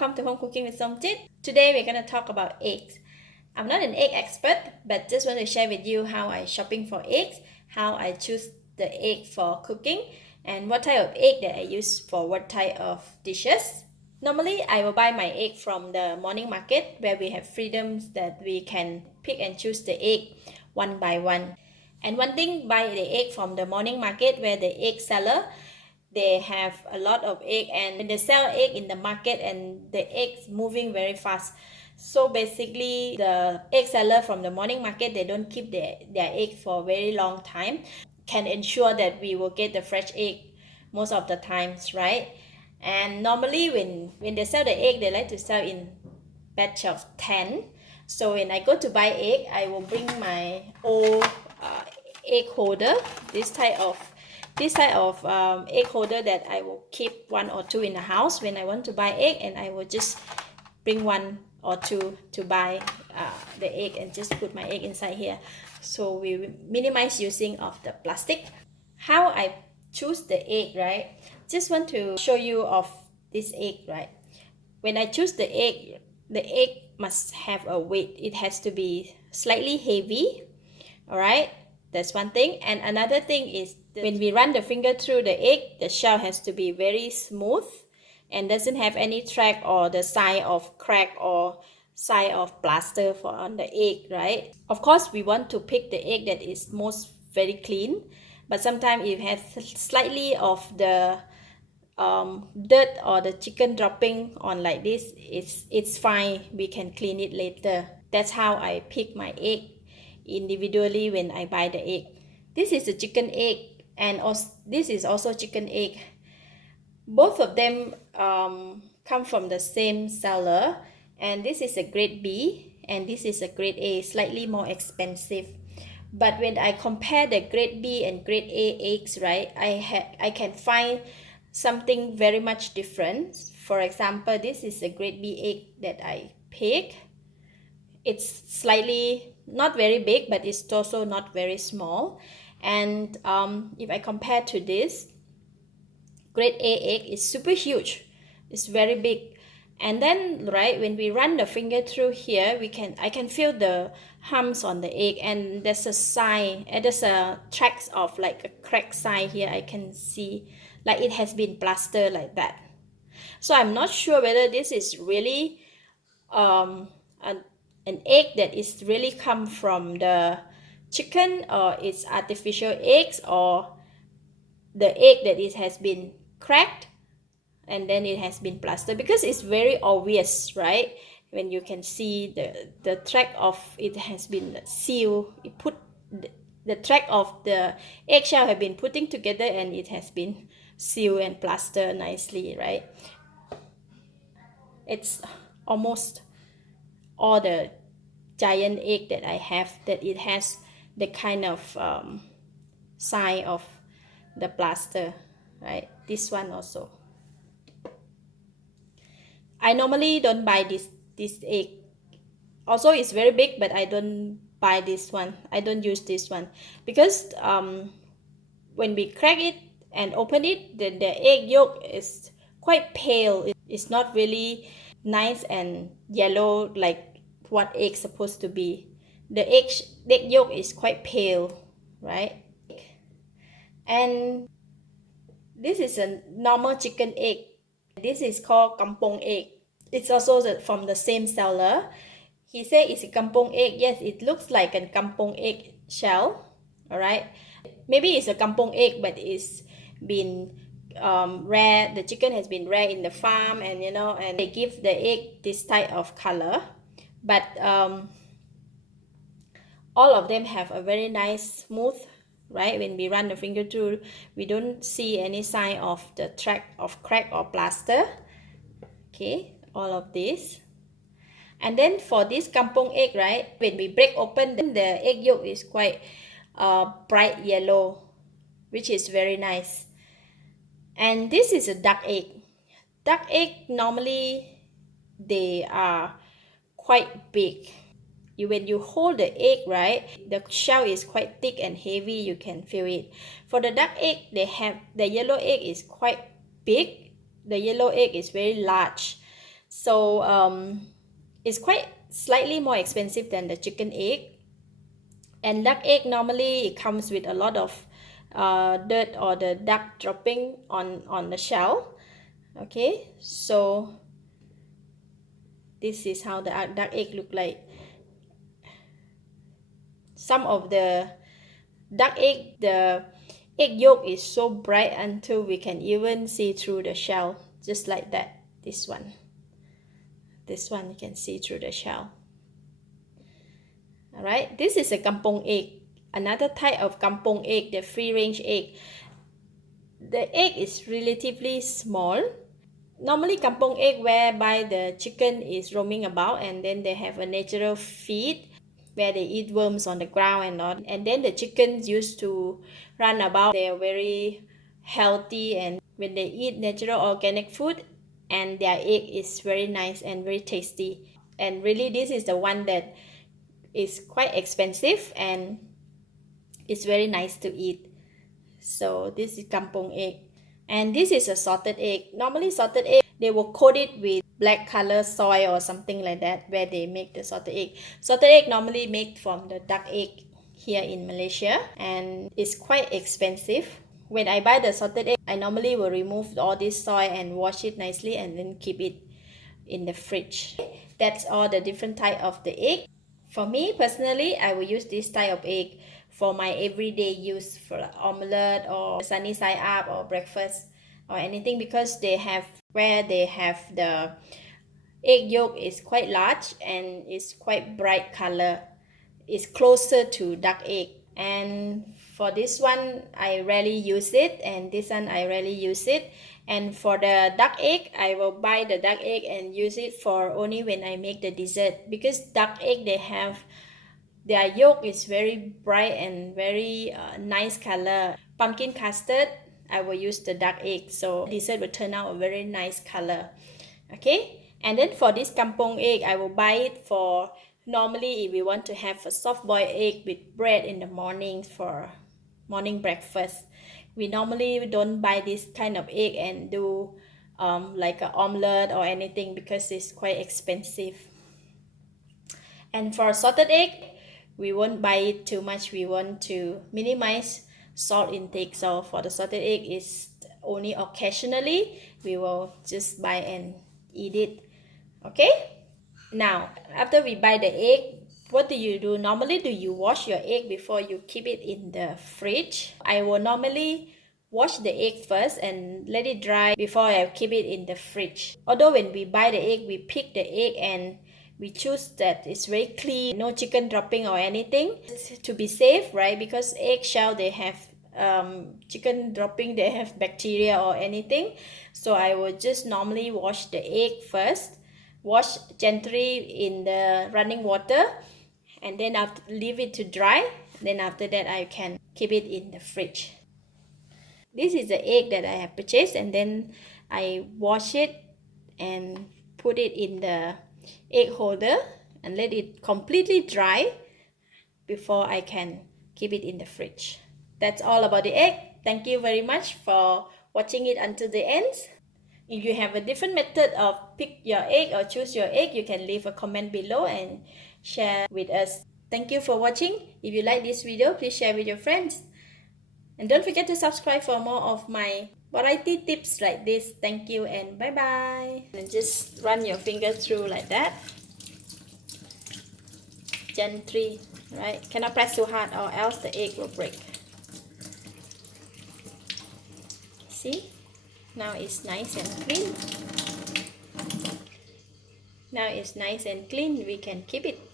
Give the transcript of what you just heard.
welcome to Home Cooking with Somjit. Today we're going to talk about eggs. I'm not an egg expert, but just want to share with you how I shopping for eggs, how I choose the egg for cooking, and what type of egg that I use for what type of dishes. Normally, I will buy my egg from the morning market where we have freedoms that we can pick and choose the egg one by one. And one thing, buy the egg from the morning market where the egg seller, they have a lot of egg, and when they sell egg in the market and the eggs moving very fast, so basically the egg seller from the morning market, they don't keep their egg for a very long time, can ensure that we will get the fresh egg most of the times, right? And normally when they sell the egg, they like to sell in batch of 10. So when I go to buy egg, I will bring my old egg holder, this type of egg holder that I will keep one or two in the house when I want to buy egg, and I will just bring one or two to buy the egg and just put my egg inside here. So we minimize using of the plastic. How I choose the egg, right? Just want to show you of this egg, right? When I choose the egg must have a weight. It has to be slightly heavy, all right? That's one thing. And another thing is when we run the finger through the egg, the shell has to be very smooth and doesn't have any track or the sign of crack or sign of plaster for on the egg, right? Of course, we want to pick the egg that is most very clean, but sometimes it has slightly of the dirt or the chicken dropping on like this, it's fine, we can clean it later. That's how I pick my egg individually when I buy the egg. This is a chicken egg, and also this is also chicken egg. Both of them come from the same seller, and this is a grade B and this is a grade A, slightly more expensive. But when I compare the grade B and grade A eggs, right, I can find something very much different. For example, this is a grade B egg that I pick. It's slightly not very big, but it's also not very small. And if I compare to this, grade A egg is super huge. It's very big. And then, right, when we run the finger through here, I can feel the humps on the egg, and there's a sign, there's a tracks of like a crack sign here. I can see like it has been plastered like that. So I'm not sure whether this is really an egg that is really come from the chicken, or it's artificial eggs, or the egg that it has been cracked and then it has been plastered, because it's very obvious, right? When you can see the track of it has been sealed, it put the track of the eggshell have been putting together and it has been sealed and plastered nicely, right? It's almost all the giant egg that I have that it has the kind of sign of the plaster, right? This one also. I normally don't buy this egg. Also, it's very big, but I don't buy this one. I don't use this one because when we crack it and open it, then the egg yolk is quite pale. It's not really nice and yellow like what egg supposed to be. The egg yolk is quite pale, right? And this is a normal chicken egg. This is called kampong egg. It's also from the same seller. He said it's a kampong egg. Yes, it looks like a kampong egg shell. All right. Maybe it's a kampong egg, but it's been rare. The chicken has been rare in the farm, and and they give the egg this type of color. But all of them have a very nice smooth, right? When we run the finger through, we don't see any sign of the track of crack or plaster. Okay, all of this. And then for this kampong egg, right, when we break open, the egg yolk is quite bright yellow, which is very nice. And this is a duck egg. Duck egg, normally they are quite big. When you hold the egg, right, the shell is quite thick and heavy, you can feel it. For the duck egg, the yellow egg is quite big. The yellow egg is very large. So it's quite slightly more expensive than the chicken egg. And duck egg normally it comes with a lot of dirt or the duck dropping on the shell. Okay, so this is how the duck egg look like. Some of the duck egg, the egg yolk is so bright until we can even see through the shell, just like that. This one you can see through the shell. All right, this is a kampong egg, another type of kampong egg, the free range egg. The egg is relatively small. Normally kampong egg whereby the chicken is roaming about and then they have a natural feed where they eat worms on the ground and all, and then the chickens used to run about. They are very healthy, and when they eat natural organic food, and their egg is very nice and very tasty. And really this is the one that is quite expensive and it's very nice to eat. So this is kampong egg. And this is a salted egg. Normally salted egg, they will coat it with black color soy or something like that where they make the salted egg. Salted egg normally made from the duck egg here in Malaysia, and it's quite expensive. When I buy the salted egg, I normally will remove all this soy and wash it nicely and then keep it in the fridge. That's all the different type of the egg. For me personally, I will use this type of egg for my everyday use for like omelette or sunny side up or breakfast or anything, because they have the egg yolk is quite large and it's quite bright color. It's closer to duck egg. And for this one I rarely use it, and this one I rarely use it. And for the duck egg, I will buy the duck egg and use it for only when I make the dessert, because duck egg they have their yolk is very bright and very nice color. Pumpkin custard, I will use the duck egg, so dessert will turn out a very nice color. Okay, and then for this kampong egg, I will buy it for normally if we want to have a soft boiled egg with bread in the morning for morning breakfast. We normally don't buy this kind of egg and do like an omelette or anything because it's quite expensive. And for salted egg, we won't buy it too much. We want to minimize salt intake. So for the salted egg is only occasionally we will just buy and eat it. Okay? Now, after we buy the egg, what do you do? Normally, do you wash your egg before you keep it in the fridge? I will normally wash the egg first and let it dry before I keep it in the fridge. Although when we buy the egg, we pick the egg and we choose that it's very clean, no chicken dropping or anything, to be safe, right? Because eggshell they have chicken dropping, they have bacteria or anything. So I will just normally wash the egg first, wash gently in the running water, and then after leave it to dry. Then after that I can keep it in the fridge. This is the egg that I have purchased, and then I wash it and put it in the egg holder and let it completely dry before I can keep it in the fridge. That's all about the egg. Thank you very much for watching it until the end. If you have a different method of pick your egg or choose your egg, you can leave a comment below and share with us. Thank you for watching. If you like this video, please share with your friends. And don't forget to subscribe for more of my variety tips like this. Thank you and bye bye. And just run your finger through like that. Gently, right? Cannot press too hard or else the egg will break. See? Now it's nice and clean. Now it's nice and clean. We can keep it.